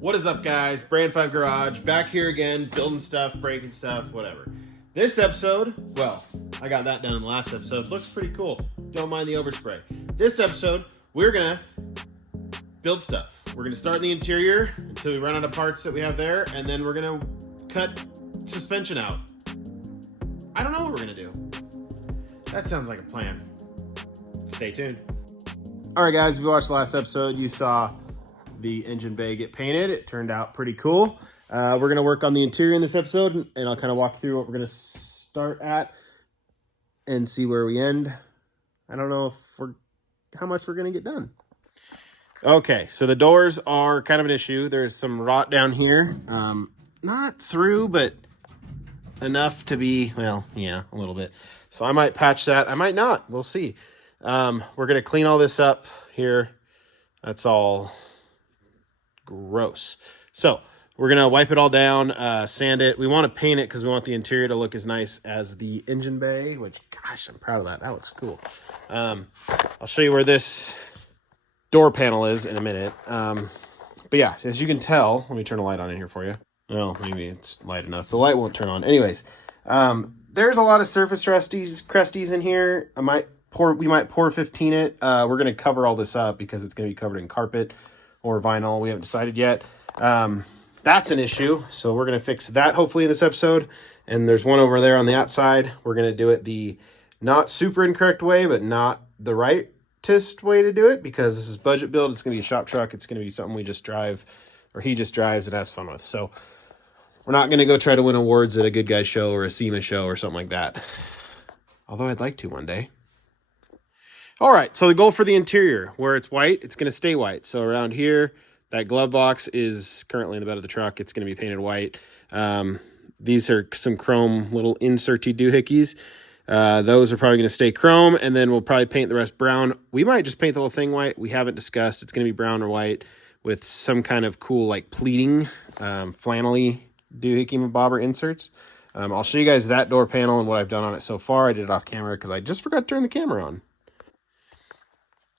What is up, guys? Brand 5 Garage, back here again, building stuff, breaking stuff, whatever. This episode, well, I got that done in the last episode. Looks pretty cool. Don't mind the overspray. This episode, we're gonna build stuff. We're gonna start in the interior until we run out of parts that we have there, and then we're gonna cut suspension out. I don't know what we're gonna do. That sounds like a plan. Stay tuned. All right, guys, if you watched the last episode, you saw the engine bay get painted. It turned out pretty cool. We're going to work on the interior in this episode, and I'll kind of walk through what we're going to start at and see where we end. I don't know how much we're going to get done. Okay, so the doors are kind of an issue. There's some rot down here. Not through, but enough to be, well, yeah, a little bit. So I might patch that. I might not. We'll see. We're going to clean all this up here. That's all gross. So we're going to wipe it all down, sand it. We want to paint it because we want the interior to look as nice as the engine bay, which, gosh, I'm proud of that. That looks cool. I'll show you where this door panel is in a minute. But yeah, as you can tell, let me turn a light on in here for you. Well, maybe it's light enough. The light won't turn on. Anyways, there's a lot of surface crusties in here. We might pour 15 it. We're going to cover all this up because it's going to be covered in carpet or vinyl. We haven't decided yet. That's an issue. So we're going to fix that hopefully in this episode. And there's one over there on the outside. We're going to do it the not super incorrect way, but not the rightest way to do it because this is budget build. It's going to be a shop truck. It's going to be something we just drive, or he just drives and has fun with. So we're not going to go try to win awards at a Good Guys show or a SEMA show or something like that. Although I'd like to one day. All right, so the goal for the interior, where it's white, it's going to stay white. So around here, that glove box is currently in the bed of the truck. It's going to be painted white. These are some chrome little inserty doohickeys. Those are probably going to stay chrome, and then we'll probably paint the rest brown. We might just paint the whole thing white. We haven't discussed. It's going to be brown or white with some kind of cool, like, pleating, flannelly doohickey bobber inserts. I'll show you guys that door panel and what I've done on it so far. I did it off camera because I just forgot to turn the camera on.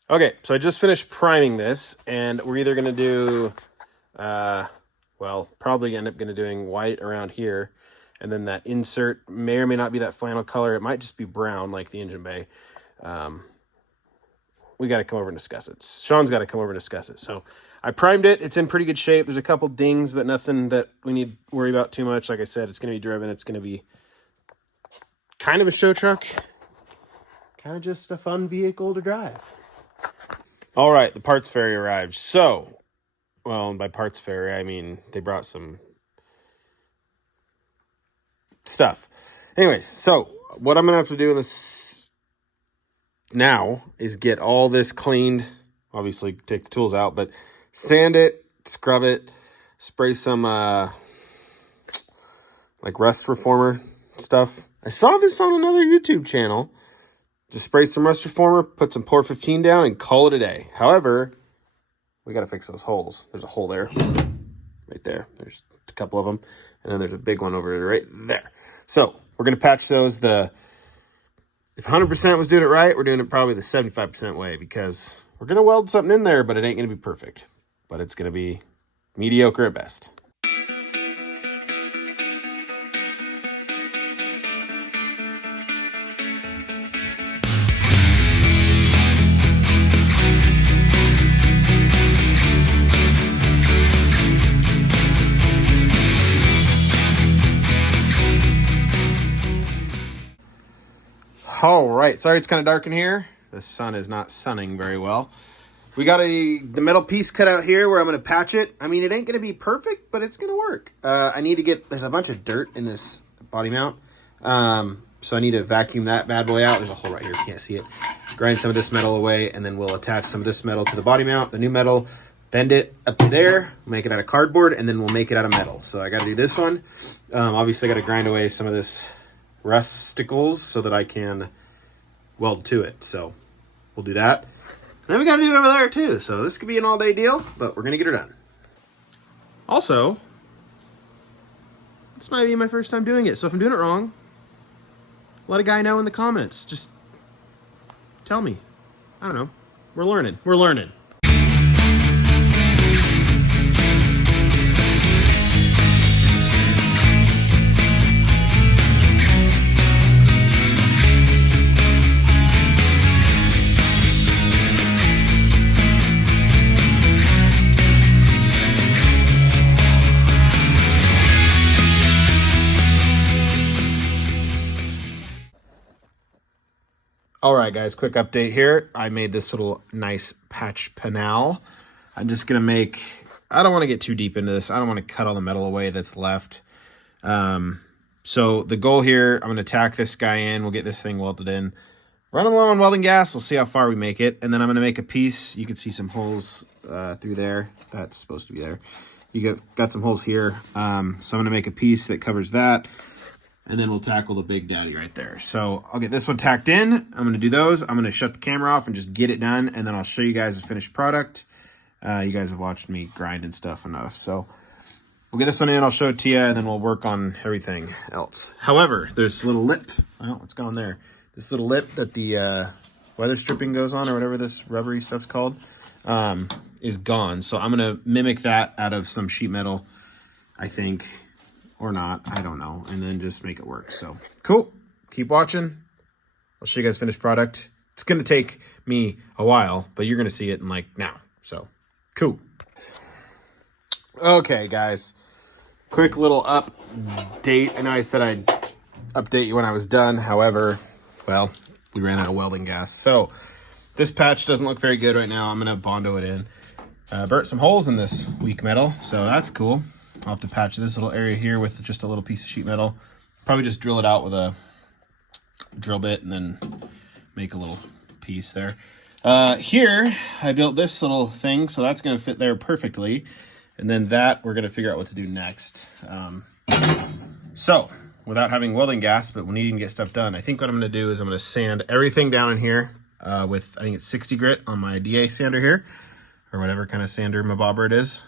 Okay, so I just finished priming this, and we're either going to do, probably end up going to doing white around here, and then that insert may or may not be that flannel color. It might just be brown like the engine bay. We got to come over and discuss it. Sean's got to come over and discuss it. So I primed it. It's in pretty good shape. There's a couple dings, but nothing that we need to worry about too much. Like I said, it's going to be driven. It's going to be kind of a show truck, kind of just a fun vehicle to drive. All right, the parts ferry arrived. So, well, by parts ferry, I mean they brought some stuff. Anyways, so what I'm going to have to do in this now is get all this cleaned. Obviously, take the tools out, but sand it, scrub it, spray some like rust reformer stuff. I saw this on another YouTube channel. Just spray some rust reformer, put some pour 15 down, and call it a day. However, we got to fix those holes. There's a hole there, right there. There's a couple of them, and then there's a big one over right there. So we're going to patch those. If 100% was doing it right, we're doing it probably the 75% way because we're going to weld something in there, but it ain't going to be perfect. But it's going to be mediocre at best. All right, sorry it's kind of dark in here. The sun is not sunning very well. We got the metal piece cut out here where I'm going to patch it. I mean, it ain't going to be perfect, but it's going to work. I need to there's a bunch of dirt in this body mount. So I need to vacuum that bad boy out. There's a hole right here, you can't see it. Grind some of this metal away, and then we'll attach some of this metal to the body mount, the new metal, bend it up to there, make it out of cardboard, and then we'll make it out of metal. So I got to do this one. Obviously, I got to grind away some of this rusticles so that I can weld to it. So we'll do that. And then we got to do it over there too. So this could be an all-day deal, but we're going to get her done. Also, this might be my first time doing it. So if I'm doing it wrong, let a guy know in the comments. Just tell me. I don't know. We're learning. All right, guys, quick update here. I made this little nice patch panel. I'm just gonna make, I don't wanna get too deep into this. I don't wanna cut all the metal away that's left. So the goal here, I'm gonna tack this guy in. We'll get this thing welded in. Running low on welding gas. We'll see how far we make it. And then I'm gonna make a piece. You can see some holes through there. That's supposed to be there. You got some holes here. So I'm gonna make a piece that covers that. And then we'll tackle the big daddy right there. So I'll get this one tacked in. I'm gonna do those. I'm gonna shut the camera off and just get it done. And then I'll show you guys the finished product. You guys have watched me grind and stuff enough. So we'll get this one in, I'll show it to you, and then we'll work on everything else. However, there's a little lip. Well, it's gone there. This little lip that the weather stripping goes on, or whatever this rubbery stuff's called, is gone. So I'm gonna mimic that out of some sheet metal, I think, or not, I don't know, and then just make it work. So cool, keep watching. I'll show you guys finished product. It's gonna take me a while, but you're gonna see it in like now. So cool. Okay, guys, quick little update. I know I said I'd update you when I was done. However, well, we ran out of welding gas. So this patch doesn't look very good right now. I'm gonna Bondo it in. Burnt some holes in this weak metal, so that's cool. I'll have to patch this little area here with just a little piece of sheet metal. Probably just drill it out with a drill bit and then make a little piece there. Here, I built this little thing, so that's gonna fit there perfectly. And then that, we're gonna figure out what to do next. So, without having welding gas, but needing to get stuff done, I think what I'm gonna do is I'm gonna sand everything down in here with, I think it's 60 grit on my DA sander here, or whatever kind of sander mabobber it is.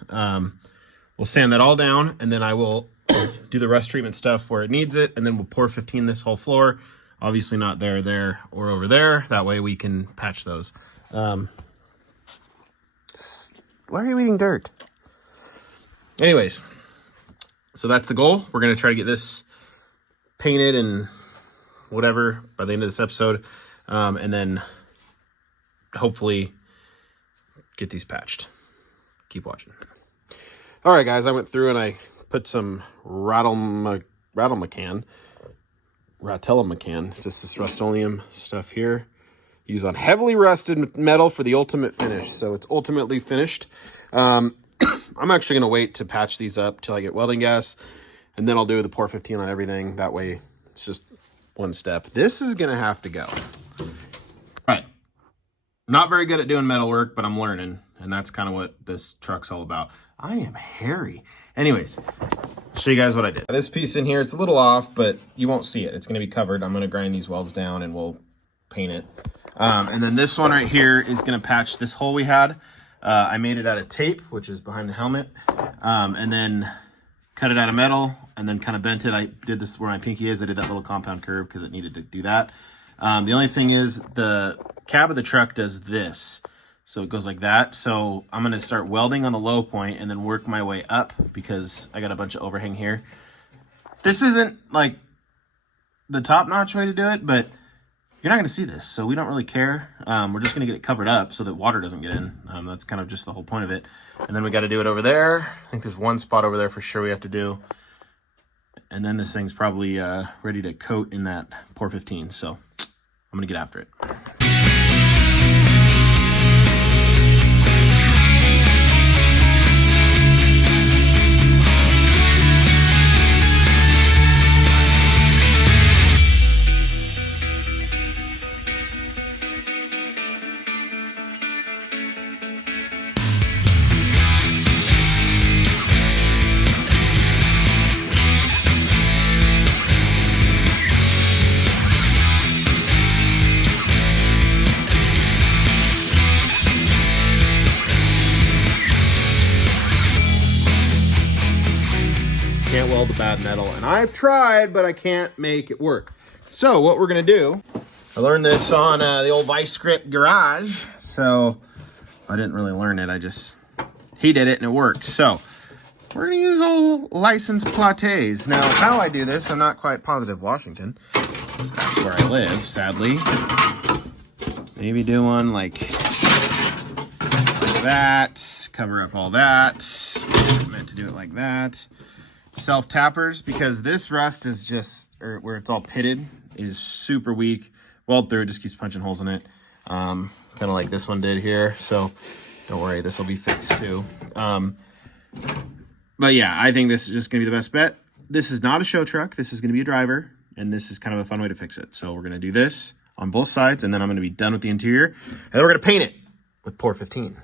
We'll sand that all down, and then I will do the rust treatment stuff where it needs it, and then we'll pour 15 this whole floor. Obviously not there, or over there. That way we can patch those. Why are you eating dirt? Anyways, so that's the goal. We're going to try to get this painted and whatever by the end of this episode. And then hopefully get these patched. Keep watching. All right, guys, I went through and I put some Ratellomecan, just this Rust-Oleum stuff here. Use on heavily rusted metal for the ultimate finish. So it's ultimately finished. I'm actually going to wait to patch these up till I get welding gas, and then I'll do the pour 15 on everything. That way it's just one step. This is going to have to go. All right. Not very good at doing metal work, but I'm learning, and that's kind of what this truck's all about. I am hairy. Anyways, I'll show you guys what I did. This piece in here, it's a little off, but you won't see it. It's going to be covered. I'm going to grind these welds down and we'll paint it. And then this one right here is going to patch this hole we had. I made it out of tape, which is behind the helmet, and then cut it out of metal and then kind of bent it. I did this where my pinky is. I did that little compound curve because it needed to do that. The only thing is the cab of the truck does this. So it goes like that. So I'm going to start welding on the low point and then work my way up because I got a bunch of overhang here. This isn't like the top-notch way to do it, but you're not going to see this, so we don't really care. We're just going to get it covered up so that water doesn't get in. That's kind of just the whole point of it. And then we got to do it over there. I think there's one spot over there for sure we have to do. And then this thing's probably ready to coat in that pour 15. So I'm going to get after it. Can't weld the bad metal, and I've tried, but I can't make it work. So what we're gonna do, I learned this on the old Vice Grip garage. So I didn't really learn it, he did it and it worked. So we're gonna use old licensed plates. Now how I do this, I'm not quite positive. Washington, so that's where I live, sadly. Maybe do one like that, cover up all that. I meant to do it like that. Self tappers, because this rust is just, or where it's all pitted, is super weak. weld through. It just keeps punching holes in it, kind of like this one did here. So don't worry, this will be fixed too. But yeah, I think this is just gonna be the best bet. This is not a show truck. This is gonna be a driver, and this is kind of a fun way to fix it. So we're gonna do this on both sides, and then I'm gonna be done with the interior, and then we're gonna paint it with Pour 15.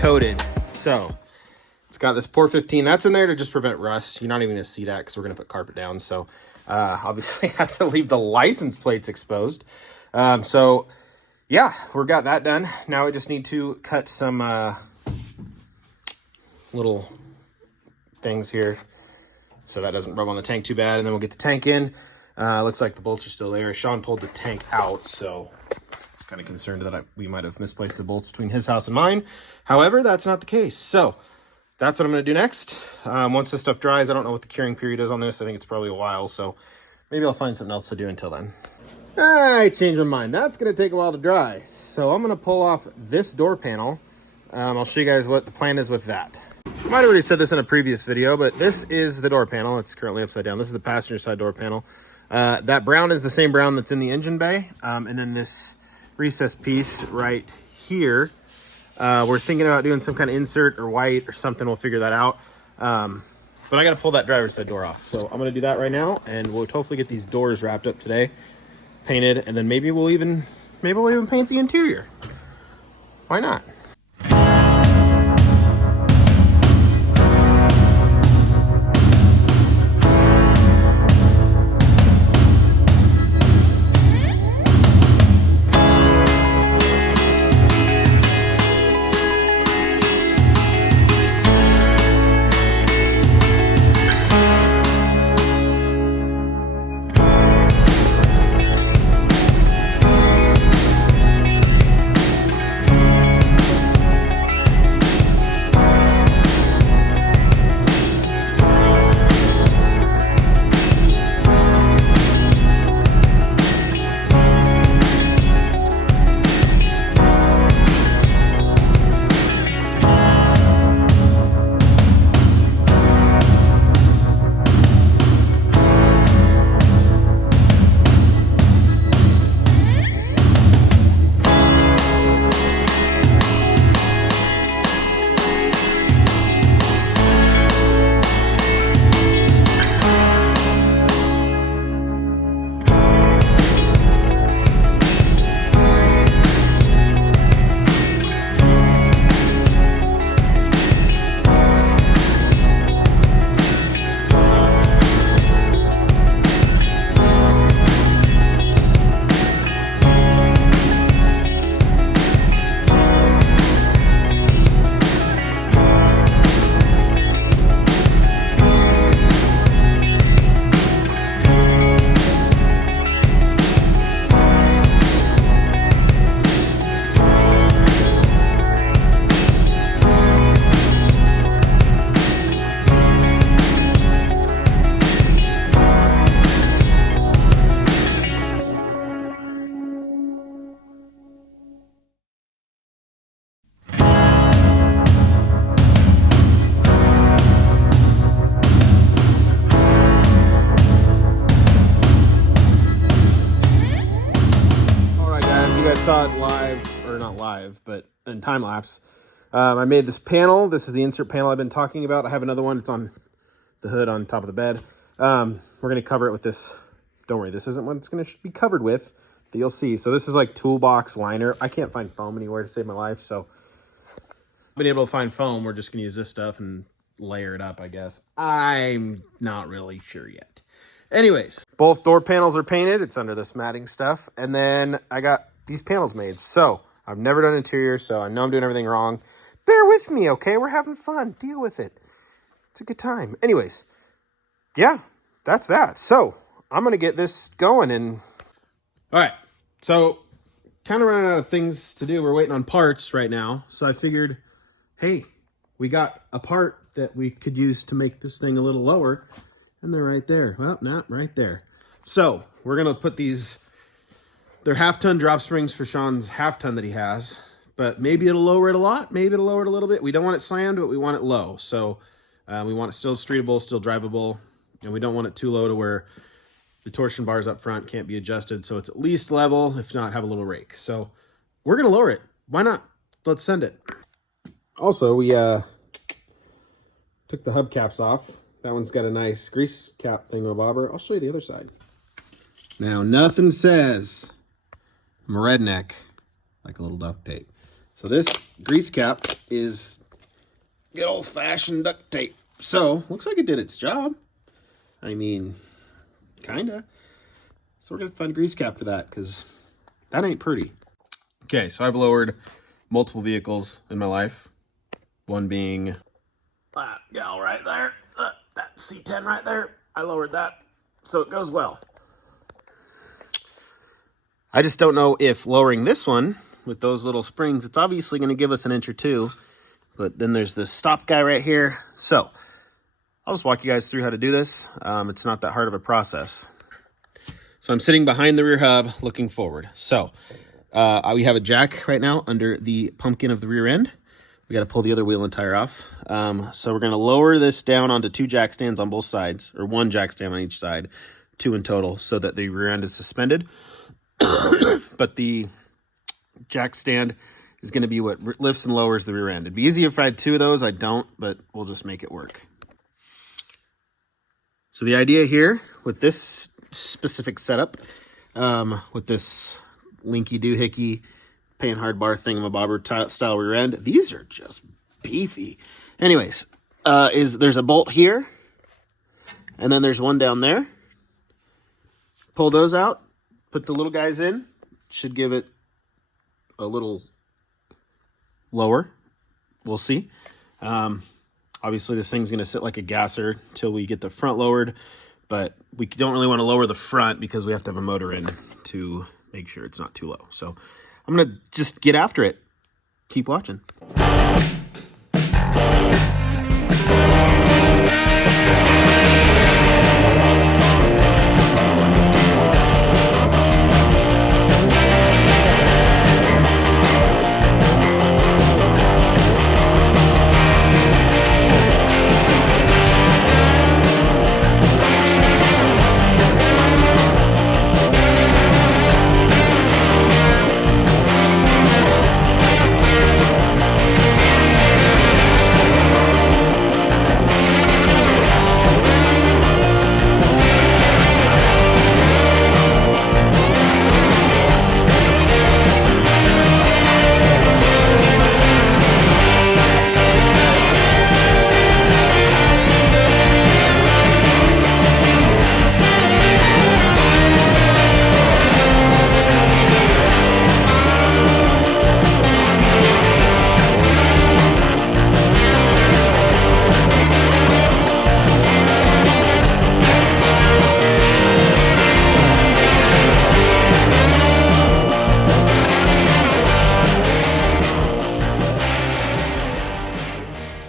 Coated. So it's got this Pour 15 that's in there to just prevent rust. You're not even gonna see that because we're gonna put carpet down. So obviously I had to leave the license plates exposed. So yeah, we got that done. Now we just need to cut some little things here so that doesn't rub on the tank too bad, and then we'll get the tank in. Looks like the bolts are still there. Sean pulled the tank out, so kind of concerned that we might have misplaced the bolts between his house and mine. However, that's not the case. So that's what I'm going to do next. Once this stuff dries, I don't know what the curing period is on this. I think it's probably a while, so maybe I'll find something else to do until then. I changed my mind. That's going to take a while to dry. So I'm going to pull off this door panel. I'll show you guys what the plan is with that. I might have already said this in a previous video, but this is the door panel. It's currently upside down. This is the passenger side door panel. That brown is the same brown that's in the engine bay. And then this recessed piece right here, we're thinking about doing some kind of insert or white or something. We'll figure that out, but I got to pull that driver's side door off, so I'm going to do that right now, and we'll hopefully get these doors wrapped up today, painted, and then maybe we'll even paint the interior. Why not? saw it live, or not live, but in time lapse. I made this panel. This is the insert panel I've been talking about. I have another one. It's on the hood on top of the bed. We're going to cover it with this. Don't worry, this isn't what it's going to be covered with that you'll see. So this is like toolbox liner. I can't find foam anywhere to save my life. So I've been able to find foam. We're just going to use this stuff and layer it up, I guess. I'm not really sure yet. Anyways, both door panels are painted. It's under this matting stuff. And then I got these panels made. So I've never done interior, so I know I'm doing everything wrong. Bear with me, okay? We're having fun. Deal with it. It's a good time. Anyways, yeah, that's that. So I'm going to get this going. And all right, so kind of running out of things to do. We're waiting on parts right now. So I figured, hey, we got a part that we could use to make this thing a little lower. And they're right there. Well, not right there. So we're going to put these, they're half-ton drop springs for Sean's half-ton that he has. But maybe it'll lower it a lot. Maybe it'll lower it a little bit. We don't want it slammed, but we want it low. So we want it still streetable, still drivable. And we don't want it too low to where the torsion bars up front can't be adjusted. So it's at least level, if not have a little rake. So we're going to lower it. Why not? Let's send it. Also, we took the hubcaps off. That one's got a nice grease cap thingamabobber. I'll show you the other side. Now, nothing says I'm a redneck like a little duct tape. So this grease cap is good old-fashioned duct tape. So, looks like it did its job. I mean, kinda. So we're gonna find a grease cap for that, because that ain't pretty. Okay, so I've lowered multiple vehicles in my life. One being that gal right there. That C10 right there. I lowered that, so it goes well. I just don't know if lowering this one with those little springs, it's obviously going to give us an inch or two, but then there's this stop guy right here. So I'll just walk you guys through how to do this. It's not that hard of a process. So I'm sitting behind the rear hub looking forward. So we have a jack right now under the pumpkin of the rear end. We got to pull the other wheel and tire off. So we're going to lower this down onto 2 jack stands on both sides, or 1 jack stand on each side, 2 in total, so that the rear end is suspended. But the jack stand is going to be what lifts and lowers the rear end. It'd be easier if I had 2 of those. I don't, but we'll just make it work. So the idea here with this specific setup, with this linky doohickey paint hard bar thingamabobber style rear end, these are just beefy. Anyways, there's a bolt here, and then there's one down there. Pull those out, put the little guys in. Should give it a little lower. We'll see. Obviously, this thing's going to sit like a gasser until we get the front lowered, but we don't really want to lower the front because we have to have a motor in to make sure it's not too low. So I'm going to just get after it. Keep watching.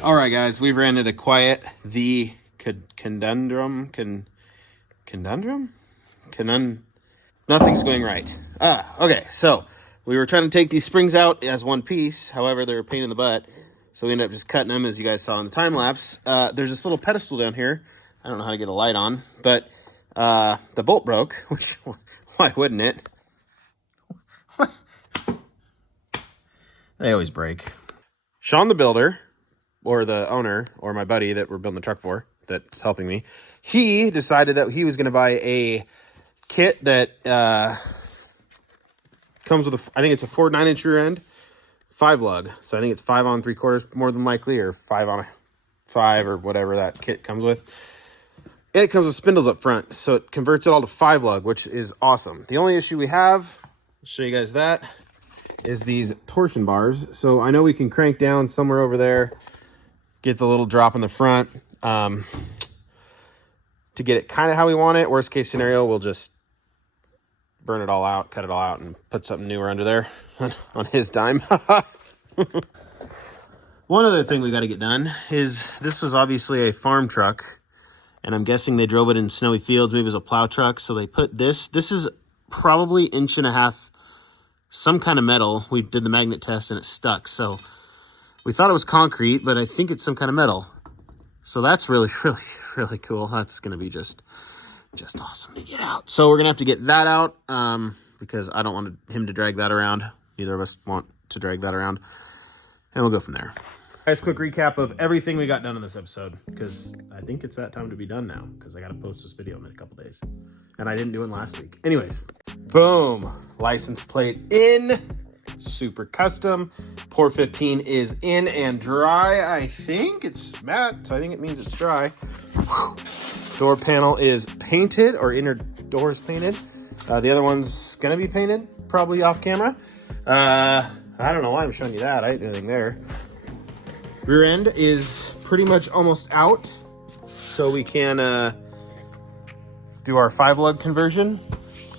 Alright guys, we've ran into the conundrum. Nothing's going right. Okay, so we were trying to take these springs out as one piece. However, they're a pain in the butt. So we ended up just cutting them, as you guys saw in the time lapse. There's this little pedestal down here. I don't know how to get a light on, but the bolt broke, which, why wouldn't it? They always break. Sean the builder, or the owner, or my buddy that we're building the truck for, that's helping me, he decided that he was going to buy a kit that comes with I think it's a 4 9-inch rear end, 5 lug. So I think it's 5 on 3/4 more than likely, or 5 on 5, or whatever that kit comes with. And it comes with spindles up front, so it converts it all to 5 lug, which is awesome. The only issue we have, I'll show you guys that, is these torsion bars. So I know we can crank down somewhere over there, get the little drop in the front, to get it kind of how we want it. Worst case scenario, we'll just burn it all out, cut it all out, and put something newer under there on his dime. One other thing we got to get done is, this was obviously a farm truck, and I'm guessing they drove it in snowy fields. Maybe it was a plow truck. So they put this is probably 1.5 inches, some kind of metal. We did the magnet test and it stuck. So we thought it was concrete, but I think it's some kind of metal. So that's really, really, really cool. That's going to be just awesome to get out. So we're going to have to get that out because I don't want him to drag that around. Neither of us want to drag that around. And we'll go from there. Guys, quick recap of everything we got done in this episode, because I think it's that time to be done now, because I got to post this video in a couple days. And I didn't do it last week. Anyways, boom. License plate in. Super custom. Pour 15 is in and dry. I think it's matte, so I think it means it's dry. Whew. Door panel is painted, or inner door is painted. The other one's gonna be painted, probably off camera. I don't know why I'm showing you that. I didn't do anything there. Rear end is pretty much almost out, so we can do our 5 lug conversion.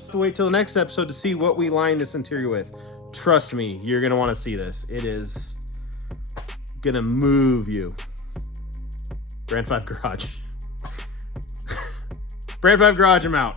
Have to wait till the next episode to see what we line this interior with. Trust me, you're gonna want to see this. It is gonna move you. Brand 5 Garage. Brand 5 Garage, I'm out.